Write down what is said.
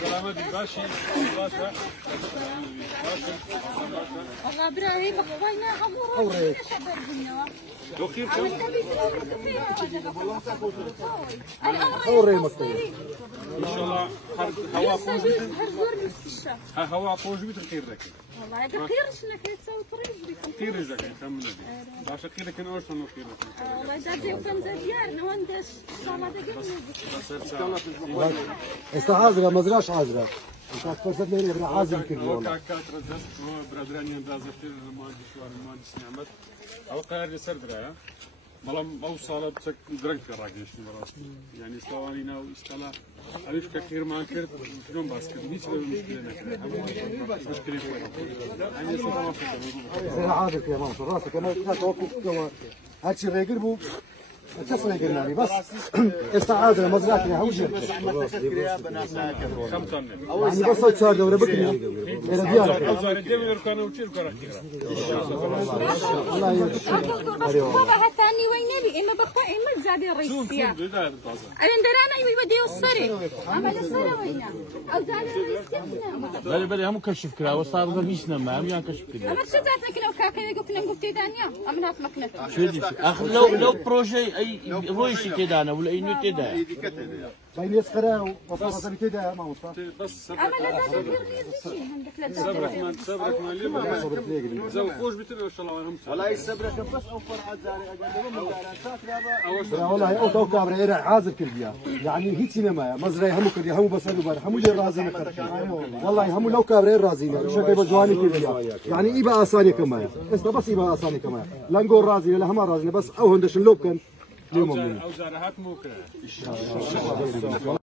سلامتك باشي باشا والله براهي بخوينا عمره ايش بدنا وكيف أوري مصري ان شاء الله هوا فوز هرزور نفس هوا فوز بيت الخير لك والله كثير شنو كيتسوي طريق كثير رزقك كم باش خير لك ايش شنو خير والله زاد زي وكم زاد ديارنا وندش ان شاء الله دقيقه استعاذنا مزراش عازرة انت فرصة لي ابن عازم كل يوم كاكات رزق هو برادراني اندازه في المهندس والمهندس نعمت او قاعد يسردها ملام اوصل بسك درنك راجيش مرات يعني استوانينا واستلا عليش كثير ما كرت شلون باسكت مش مشكله مشكله يعني صراحه سير عادك يا ماما راسك انا توقف هادشي غير بو اتصل قلنا بس استعاذنا مزرعتنا هوجه يعني بس صار دوره بكري الى ديارك الله بابا هتاني وينبي اما بخا اما زاد الرئيسيه انا درانا يودي الصري عمل الصري وينا او زاد الرئيسيه بلي هم كشف كلا وصار غميسنا ما هم يكشف كلا اما شزاتنا كنا وكاكا كنا نقول تيدانيا امنات مكنه شو دي اخ لو بروجي اي رويش تيدانا ولا اي نيو تيدا بين يسخره وفرصه بتدا ما وصل بس اما لا زاد الرئيسيه عندك لا صبرك ما لي زوجوش بتبي ان شاء الله هم والله صبرك بس اوفر عزاري اقدر من داران والله او تو كابر انا عازب كل بيا يعني هيك سينما مزرعه هم كل هم بس هم اللي رازين والله هم لو كابر رازين شكل بجواني كل بيا يعني يبقى اساني كمان بس يبقى اساني كمان لا نقول رازين لا هم رازين بس او هندش اللوب كان اليوم او زارهات موكره